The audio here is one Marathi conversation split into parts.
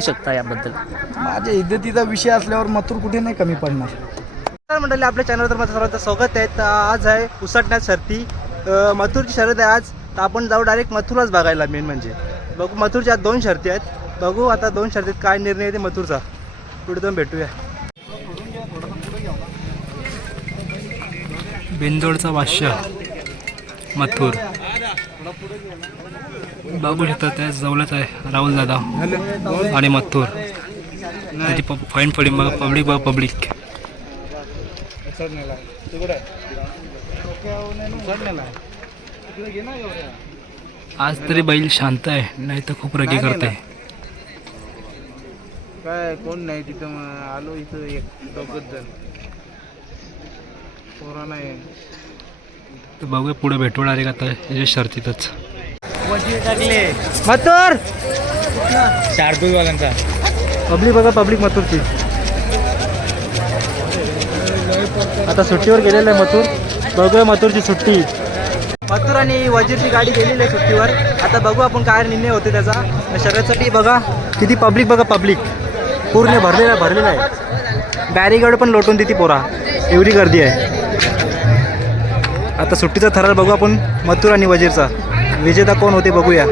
बोलू शकता याबद्दल? माझ्या इज्जतीचा विषय असल्यावर मथुर कुठे नाही कमी पडणार. तर मंडळी आपल्या चॅनलवर माझं सर्वांचं स्वागत आहे. तर आज आहे उसटण्यात शर्ती. अं, मथुरची शर्यत आहे आज. तर आपण जाऊ डायरेक्ट मथुरच बघायला मेन म्हणजे. बघू मथुरच्या आज दोन शर्ती आहेत. बघू आता दोन शर्तीत काय निर्णय येते मथुरचा. पुढे जाऊन भेटूया. बिंदोडचा बादशाह मथुर. बघू शकता त्या जवळच आहे राहुल दादा आणि मथुर. त्याची प फाईन पडली बघा पब्लिक बघा पब्लिक आज तरी बैल शांत आहे नाही तर खूप रगी करते. काय कोण नाही तिथं मग आलो इथं एक दोघच जण. कोरोना आहे तर बघूया पुढे भेटू डायरेक्ट आता याच्या शर्तीतच. मथुर! शार्दूलवाल्यांचा पब्लिक बघा पब्लिक मथुरची. आता सुट्टीवर गेलेलं आहे मथुर. बघूया मथुरची सुट्टी. मथुर आणि वजीरची गाडी गेलेली आहे सुट्टीवर. आता बघू आपण काय निर्णय होते त्याचा. शर्यतीसाठी बघा किती पब्लिक बघा पब्लिक. पूर्ण भरलेला भरलेला आहे. बॅरिगेड पण लोटून देते पोरा. एवढी गर्दी आहे. आता सुट्टीचा थरार बघू आपण मथुर आणि वजीरचा. विजेता कोण होते बघूया.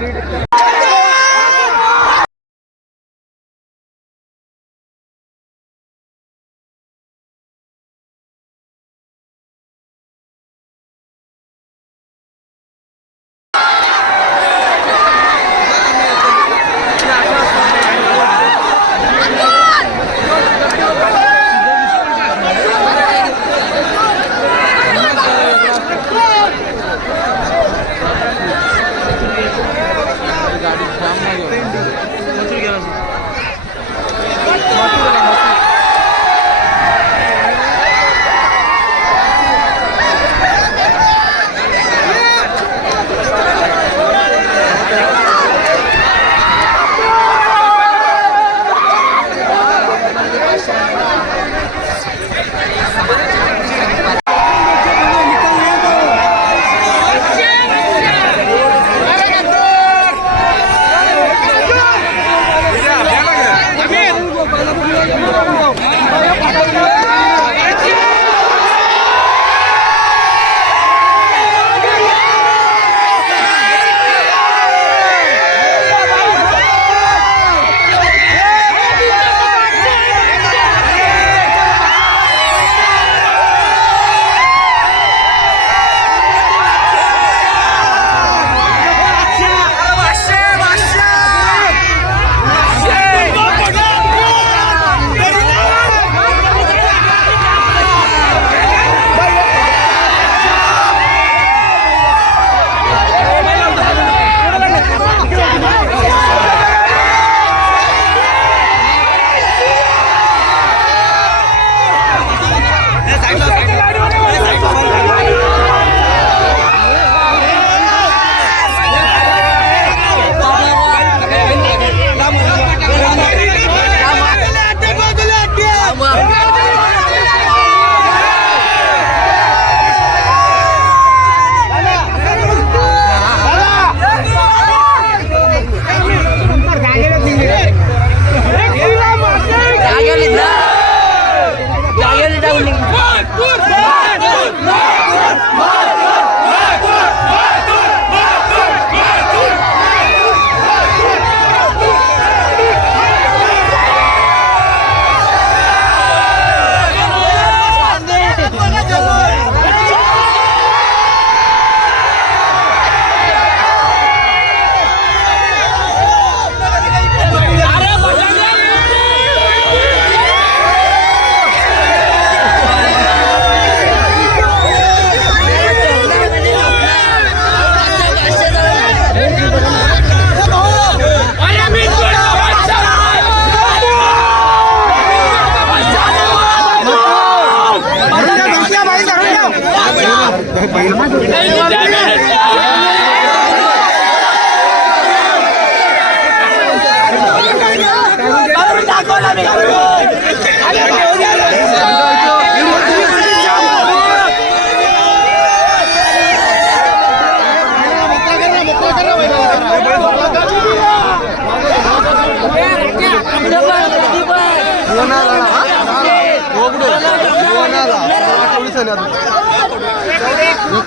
क्षण आहे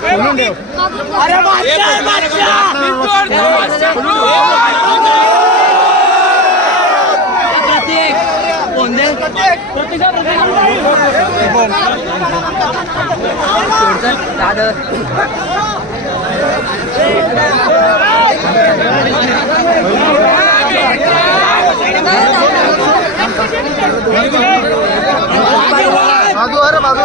अजून. बाजू अरे बाजू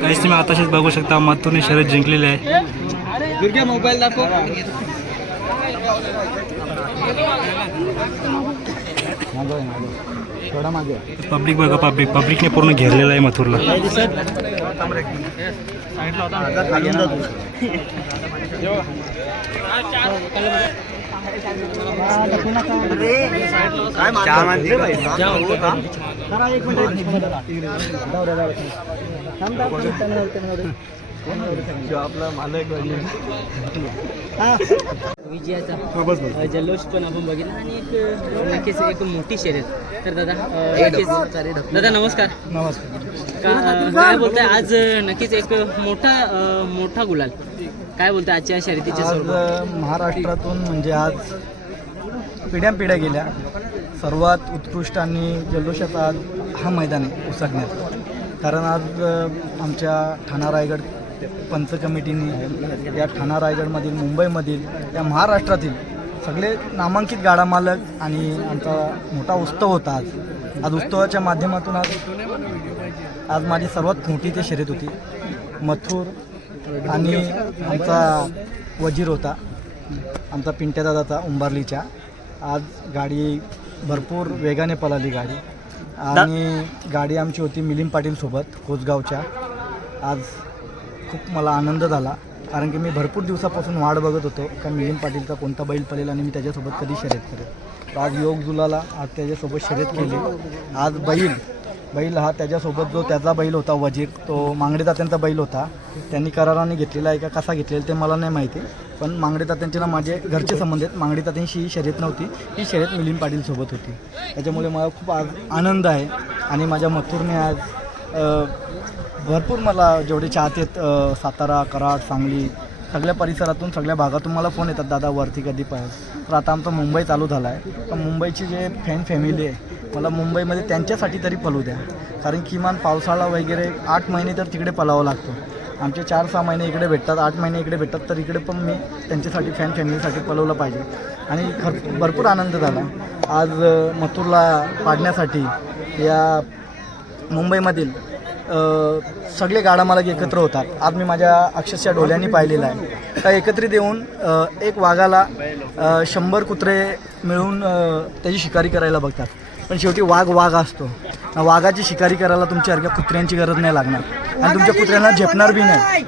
काहीच तुम्ही आताशीच बघू शकता मथुरने शर्यत जिंकलेली आहे. मोबाईल दाखव. थोडा मागे पब्लिक बघा पब्लिक पब्लिकने पूर्ण घेरलेलं आहे मथुरला. विजयाचा जल्लोष पण आपण बघितला आणि एक नक्कीच एक मोठी शर्यत. तर दादा नक्कीच दादा नमस्कार. नमस्कार. काय बोलताय? आज नक्कीच एक मोठा मोठा गुलाल. काय बोलताय आजच्या शर्यतीच्या महाराष्ट्रातून म्हणजे आज पिढ्या पिढ्या गेल्या. सर्वात उत्कृष्ट आणि जल्लोषात आज हा मैदान आहे उसगण्यात कारण आज आमच्या ठाणा रायगड पंच कमिटीने या ठाणा रायगडमधील मुंबईमधील या महाराष्ट्रातील सगळे नामांकित गाडा मालक आणि आमचा मोठा उत्सव होता आज. आज उत्सवाच्या माध्यमातून आज आज माझी सर्वात मोठी ते शर्यत होती. मथुर आणि आमचा वजीर होता आमचा पिंट्या दादाचा उंबारलीच्या. आज गाडी भरपूर वेगाने पळाली गाडी. आणि गाडी आमची होती मिलिंद पाटील सोबत कोसगावच्या. आज खूप मला आनंद झाला. कारण की मी भरपूर दिवसापासून वाट बघत होतो का मिलिंद पाटीलचा कोणता बैल पळेल आणि मी त्याच्यासोबत कधी शर्यत करेल. आज योग जुलाला आज त्याच्यासोबत शर्यत केली. आज बैल बैल हा त्याच्यासोबत जो त्याचा बैल होता वजीर तो मांगडे तात्यांचा बैल होता त्यांनी कराराने घेतलेला आहे का कसा घेतलेला ते मला नाही माहिती. पण मांगडे तात्यांचे ना माझे घरचे संबंध आहेत. मांगडे तात्यांशी ही शर्यत नव्हती. ही शर्यत मिलिंद पाटीलसोबत होती. त्याच्यामुळे मला खूप आज आनंद आहे. आणि माझ्या मथुरने आज भरपूर मला जेवढे चाहते आहेत सातारा कराड सांगली सगळ्या परिसरातून सगळ्या भागातून मला फोन येतात दादा वरती कधी पाहिजे तर आता आमचा मुंबई चालू झाला आहे तर मुंबईची जे फॅन फॅमिली आहे मला मुंबईमध्ये त्यांच्यासाठी तरी पलू द्या. कारण किमान पावसाळा वगैरे आठ महिने तर तिकडे पलावं लागतो. आमचे चार सहा महिने इकडे भेटतात आठ महिने इकडे भेटतात तर इकडे पण मी त्यांच्यासाठी फॅन फॅमिलीसाठी पलवलं पाहिजे. आणि खर भरपूर आनंद झाला. आज मथुरला पाडण्यासाठी या मुंबईमधील सगळे गाडामालक मला एकत्र होतात. आज मी माझ्या अक्षरशः डोळ्यांनी पाहिलेलं आहे. त्या एकत्रित येऊन एक वाघाला शंभर कुत्रे मिळून त्याची शिकारी करायला बघतात. पण शेवटी वाघ वाघ असतो. वाघाची शिकारी करायला तुमच्यासारख्या कुत्र्यांची गरज नाही लागणार. आणि तुमच्या कुत्र्यांना झेपणार बी नाही.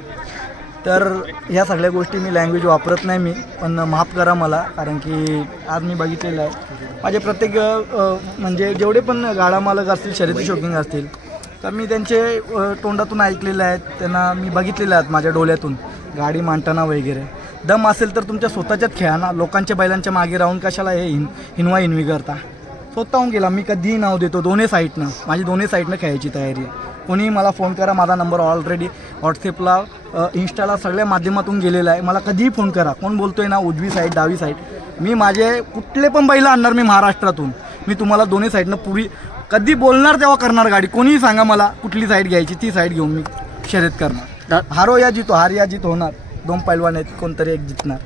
तर ह्या सगळ्या गोष्टी मी लँग्वेज वापरत नाही मी पण माफ करा मला कारण की आज मी बघितलेलं आहे. माझे प्रत्येक म्हणजे जेवढे पण गाडा मालक असतील शर्यती शौकिंग असतील तर मी त्यांचे तोंडातून ऐकलेले आहेत. त्यांना मी बघितलेले आहेत माझ्या डोळ्यातून गाडी मांडताना वगैरे. दम असेल तर तुमच्या स्वतःच्याच खेळा ना. लोकांच्या बैलांच्या मागे राहून कशाला हे हिन हिनवा हिनवी करता? स्वतःहून गेला. मी कधीही नाव देतो. दोन्ही साईडनं. माझी दोन्ही साईडनं खेळायची तयारी आहे. कोणीही मला फोन करा माझा नंबर ऑलरेडी व्हॉट्सअपला इंस्टाला इन्स्टाला सगळ्या माध्यमातून गेलेला आहे. मला कधीही फोन करा. कोण बोलतोय ना उजवी साईड डावी साईड मी माझे कुठले पण बैल आणणार मी महाराष्ट्रातून. मी तुम्हाला दोन्ही साईडनं पुरी कधी बोलणार तेव्हा करणार गाडी. कोणीही सांगा मला कुठली साईड घ्यायची ती साईड घेऊन मी शर्यत करणार. हारो या जितो हार या जित होणार. दोन पैलवान आहेत कोणतरी एक जितणार.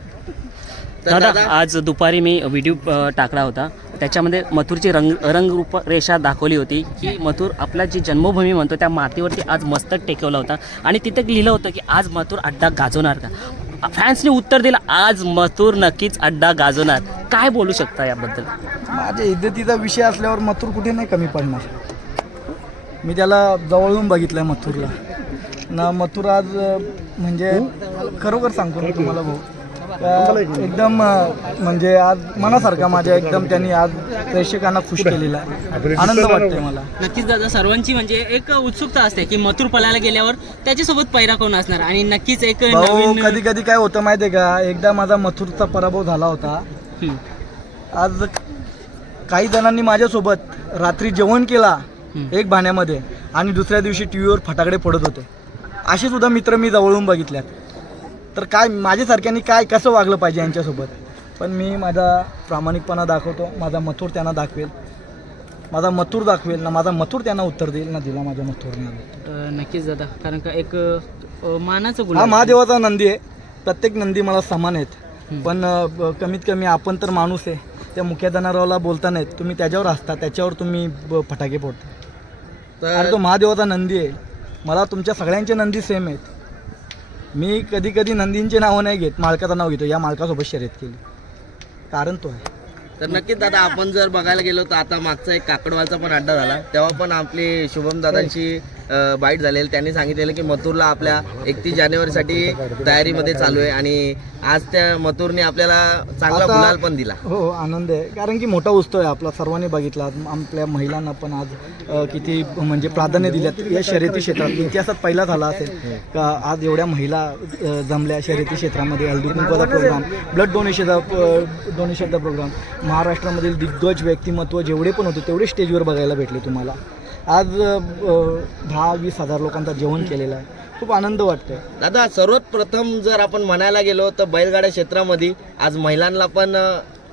दादा आज दुपारी मी व्हिडिओ टाकला होता. त्याच्यामध्ये मथुरची रंग रंगरूप रेषा दाखवली होती. की मथुर आपला जी जन्मभूमी म्हणतो त्या मातीवरती आज मस्तक टेकवला होता. आणि तिथे लिहिलं होतं की आज मथुर अड्डा गाजवणार का? फॅन्सने उत्तर दिलं आज मथुर नक्कीच अड्डा गाजवणार. काय बोलू शकता याबद्दल? माझ्या इज्जतीचा विषय असल्यावर मथुर कुठे नाही कमी पडणार. मी त्याला जवळून बघितलं आहे मथुरला. ना मथुर आज म्हणजे खरोखर सांगतो मी तुम्हाला भाऊ. एकदम म्हणजे आज मनासारखा माझ्या एकदम त्यांनी आज प्रेक्षकांना खुश केलेला आहे. आनंद वाटतोय मला. नक्कीच दादा सर्वांची म्हणजे एक उत्सुकता असते की मथुर पलायला गेल्यावर त्याच्यासोबत पैरा कोण असणार? आणि नक्कीच एक भाऊ कधी कधी काय होतं माहितीये का? एकदा माझा मथुरचा पराभव झाला होता. आज काही जणांनी माझ्यासोबत रात्री जेवण केला एक भाण्यामध्ये आणि दुसऱ्या दिवशी टी व्हीवर फटाकडे फोडत होते. असे सुद्धा मित्र मी जवळून बघितल्यात. तर काय माझ्यासारख्यांनी काय कसं वागलं पाहिजे यांच्यासोबत? पण मी माझा प्रामाणिकपणा दाखवतो माझा मथुर त्यांना दाखवेल. माझा मथुर दाखवेल ना माझा मथुर त्यांना उत्तर देईल ना दिला माझ्या मथुरने. नक्कीच दादा कारण का एक अ, मानाचं हा गुलाब महादेवाचा नंदी आहे. प्रत्येक नंदी मला समान आहेत. पण अ, ब- कमीत कमी आपण तर माणूस आहे. त्या मुख्य जनावराला बोलता नाहीत तुम्ही त्याच्यावर असता त्याच्यावर तुम्ही ब- फटाके फोडता. अरे तो महादेवाचा नंदी आहे. मला तुमच्या सगळ्यांचे नंदी सेम आहेत. मी कधी कधी नंदींचे नावं नाही घेत मालकाचं नाव घेतो. या मालकासोबत शर्यत केली. कारण तो आहे. तर नक्कीच दादा आपण जर बघायला गेलो तर आता मागचा एक काकडवालचा पण अड्डा झाला. तेव्हा पण आपली शुभम दादांची बाईट झालेली. त्यांनी सांगितलेलं की मथुरला आपल्या एकतीस जानेवारीसाठी तयारीमध्ये चालू आहे आणि आज त्या मथुरने आपल्याला चांगला गुलाल पण दिला. हो आनंद आहे. कारण की मोठा उत्सव आहे आपला सर्वांनी बघितला. आपल्या महिलांना पण आज किती म्हणजे प्राधान्य दिल्यात या शर्यती क्षेत्रात इतिहासात पहिला झाला असेल का? आज एवढ्या महिला जमल्या शर्यती क्षेत्रामध्ये. हल्दी कुंकवाचा प्रोग्राम ब्लड डोनेशनचा डोनेशनचा प्रोग्राम महाराष्ट्रामधील दिग्गज व्यक्तिमत्व जेवढे पण होते तेवढे स्टेजवर बघायला भेटले तुम्हाला. आज दहा वीस हजार लोकांचा जेवण केलेलं आहे. खूप आनंद वाटतोय. दादा सर्वात प्रथम जर आपण म्हणायला गेलो तर बैलगाड्या क्षेत्रामध्ये आज महिलांना पण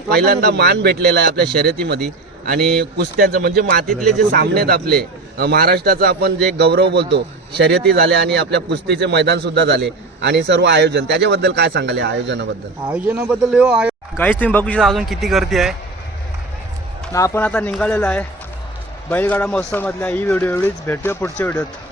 पहिल्यांदा मान भेटलेला आहे आपल्या शर्यतीमध्ये. आणि कुस्त्यांचं म्हणजे मातीतले जे सामने आहेत आपले महाराष्ट्राचा आपण जे गौरव बोलतो शर्यती झाल्या आणि आपल्या कुस्तीचे मैदान सुद्धा झाले आणि सर्व आयोजन. त्याच्याबद्दल काय सांगाल या आयोजनाबद्दल? आयोजनाबद्दल हो आयो गाईच तुम्ही बघू शकता अजून किती गर्दी आहे. ना आपण आता निघालेलो आहे. बैलगाडा महोत्सवमधल्या ही व्हिडिओ एवढीच. भेटूया पुढच्या व्हिडिओत.